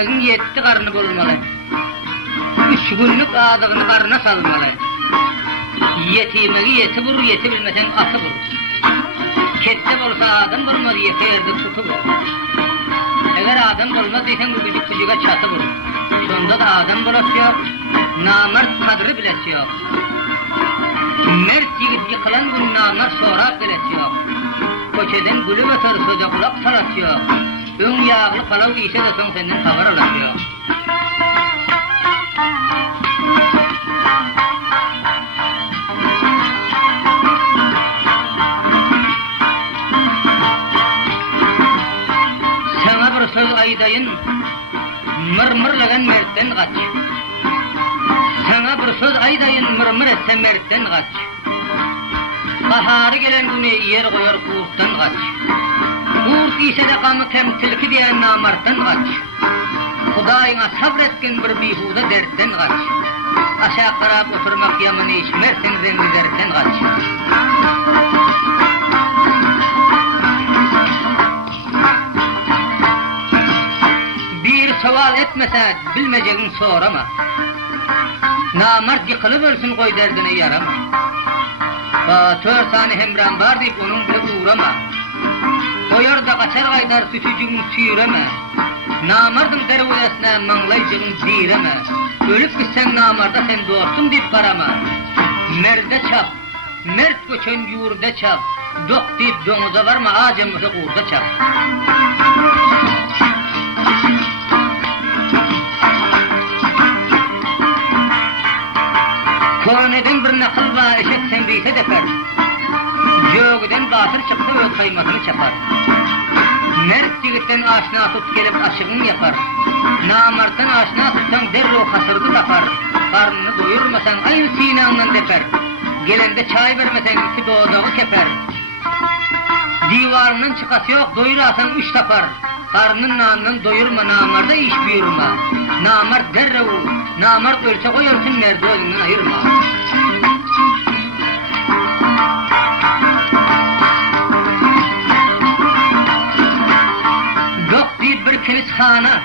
ekmegin 7 qarını bolmaly. 3 günlük adygyny qarına salmaly. Yetimegi yeti vur, yeti bilmesen atı vur. Kette bolsa adam vurmaz, yeterde tutu vur. Eger adam bolmaz desen gücük gücüge çatı vur. Sonda da adam bolası yok, namert kadrı bilesi yok. Mert yigit yıkılan gün namert soğrak bilesi yok. Koçeden gülü ötör söze kulak salası yok. Ön yağlı palav iyse de son senden haber alası yok. Söz aydayın, mırmırlagan mertten kaç. Sana bir söz aydayın, mırmır etse mertten kaç. Baharı gelen güne yer koyar kuğurttan kaç. Kuğurt ise de kamı temtilki diyen namarttan kaç. Hudayına sabretken bir bihuda dertten kaç. Aşağı karab oturmak yamanı içmersen rengi dertten kaç. Sual etmese bilmeceğin sorama. Namert yıkılıp ölsün koy derdine yarama. Tör tane hemran var deyip onun bile uğrama. Koyar da kaçar kaydar sütücüğün süreme. Namert'ın dervudesine manglaycığın zireme. Ölüp gitsen namert'a sen dostum deyip karama. Merde çap, mert göçen yurda çap. Dok deyip donuza varma ağacımızı kurda çap. Koneden bir nakıl var, eşek semriyse defer. Jogden batır çıktı ve kaymasını çapar. Mert yigitten aşna tut gelip aşığın yapar. Namarttan aşna tutsan derro hasırdı tapar. Karnını doyurmasan aynı sinandan defer. Gelende çay vermesen iki doğdağı keper. Divarının çıkası yok, doyurasan 3 tapar. Karnının namından doyurma, namarda iş buyurma. Namart derrevu, namart ölçe koy ölsün merdi önünden ayırma. Dok deyip bir kilishana,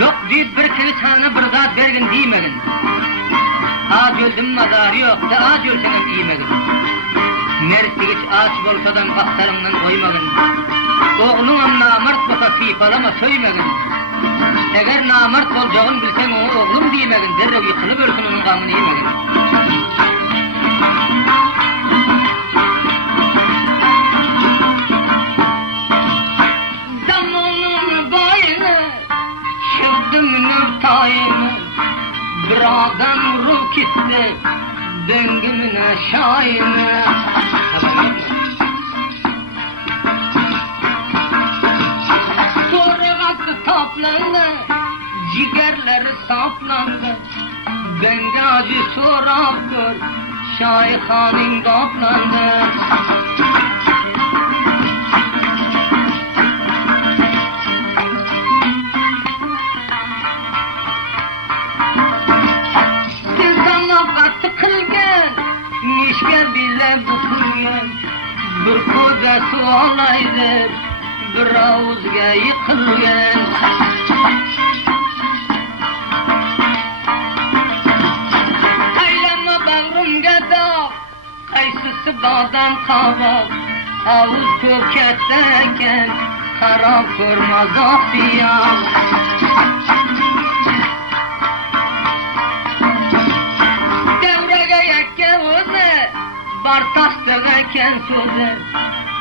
dok deyip bir kilishana bir zat bergin diymegin. Ağaç öldüm madarı yok da ağaç ölsenem iymegin. Mersi hiç ağaç bolsadan baktarımdan koymagın. Oğlum namart bosa sifalama söymegin. Eğer namart bolacağını bilsen o oğlum diymegin. Derrev yıkılıp ölsün onun gamını yemegin. Zamanın bayını, şıldımın tayını, bir adam ruh kitle, döngümüne şayını. Toplandı, cigerleri saplandı. Bende acı soraktır, Şayhan'ın toplandı. Silsana katı kılgen, nişke bile bukulgen. Bir koca su alaydı, bir avuzga yıkılgen. Aylanma bağrımga da, kaysısı bağdan kavak. Avuz köketseken, harap kurmaz afiyam. Devrege yekke oze, bartastığa eken söze.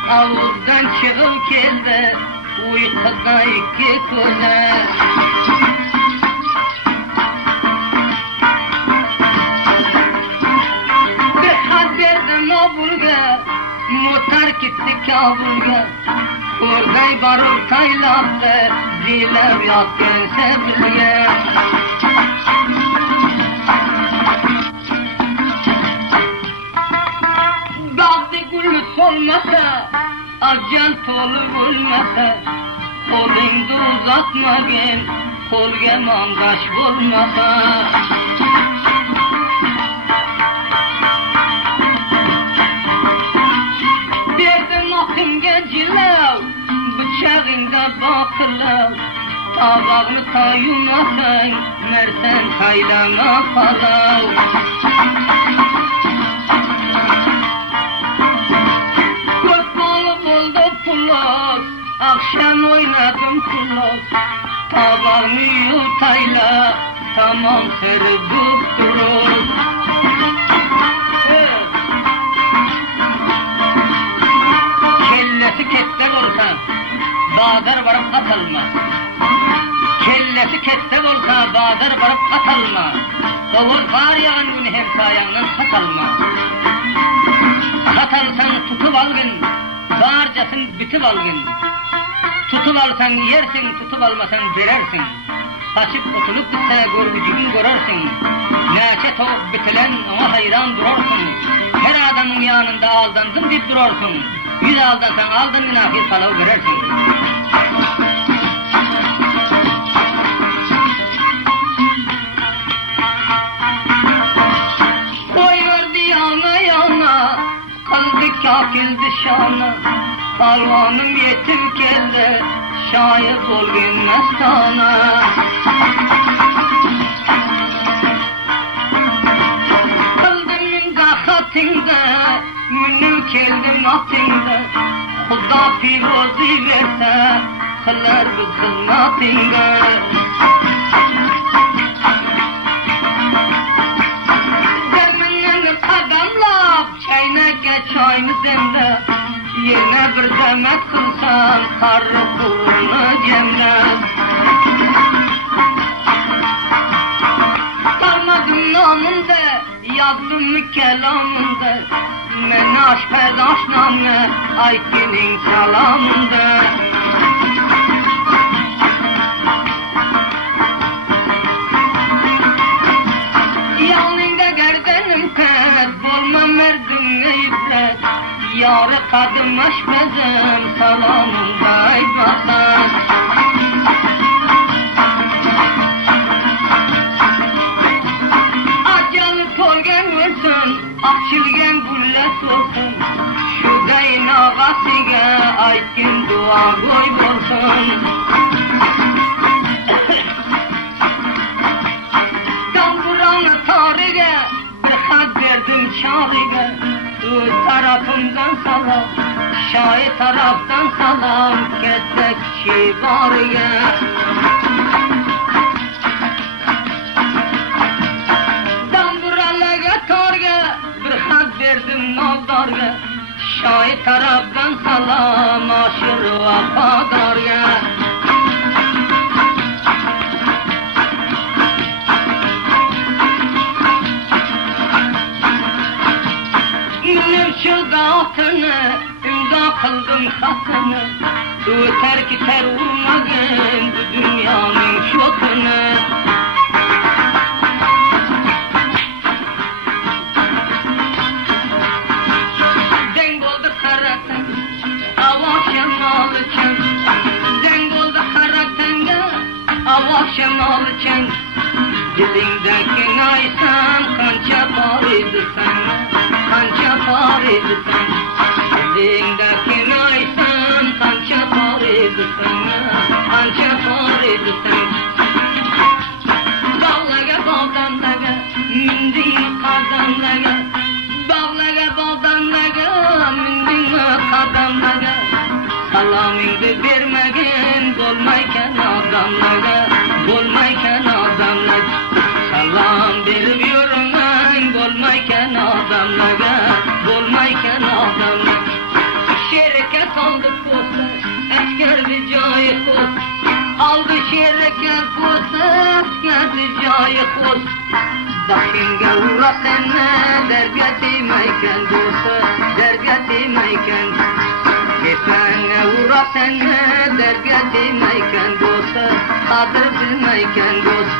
Avuzdan çıkıp geldi, uykuda iki köze. Bir had verdim obulga, mutar gitti Kabulga. Orday barır Tayland'da, zilev yakken sebilge. Dağdı gülü solmasa, acel tolu olmasa, kolingda uzatma gel, kolga mandaş bolmasa. Berdin akımga jilav, bıçağında bakılav, tabağını tayumasan, mersen taylama palav. Korkmalı buldu pulas, akşam oynadım pulas. Tabağını yutayla, tamam serdik durur. Kellesi kette olsa, bağdar varıp atılma. Kellesi kette olsa, bağdar varıp atılma. Oğul var yağın günü hem sayağından satılma. Satalsan tutup algın, bağırcasın bitip algın. Tutup alsan yersin, tutup almasan verersin. Kaçıp oturup bitse görgücüğün görersin. Neçe tavuk bitilen ona hayran durursun. Her adamın yanında aldandım deyip durursun. Yüz aldansan aldın günahı salav verersin. Koy verdi yana yana, kaldı kakildi şana. Palvanım yetip geldi, şayet ol mestana. Kıldım mündakatinde, münüm keldim atinde. Kuda pivozi verse, kılar bu kılmatinde. Derminin kadamlap, çaynaka çayını demle. Yerine bir demet kılsan, karı kurunu cemlet. Sarmadım namında, yazdım mı kelamında. Men aşperdaş namı, Aykin'in salamında. Yanında gerdenim ted, bolma merdinle ibret. Yarı kadım aşpezim, salamında ibret. Acalı tolgen versin, akçılgen güllet olsun. Şu dayın ağasıga, Aykin dua koy olsun. Tamburanı tarıge, bir had verdim çağrıge. Öz tarafımdan salam, şahit taraftan salam, kesek şibarıge. Tamburalıge targe, bir had verdim naldarge. Şahit taraftan salam, aşır vafadarge. Şıldatını, imza kıldım hatını. Öter ki ter vurmadın bu dünyanın şotunu. Denk oldu karatan, avaş yamalı çen. Denk oldu karatanga, avaş yamalı çen. Dilindeki naysan, kança parıydı sana. Kança parıydı sana. Dilindeki naysan, kança parıydı sana. Kança parıydı sana. Bağlaga bağdanlaga, mindin kadamlaga. Bağlaga bağdanlaga, mindin kadamlaga. Salamingdi vermegin, dolmayken adamlaga. Dolmayken adamlaga. Salam verip yorungan, dolmayken adamlaga. Dolmayken adamlaga. Şereket aldık posta, askerli cayı kost. Aldı şereket posta, askerli cayı kost. Başınga uğra senme, derge değmeyken dosta, derge değmeyken. Kefene uğra senme, derge değmeyken dosta, kadir bilmeyken dost.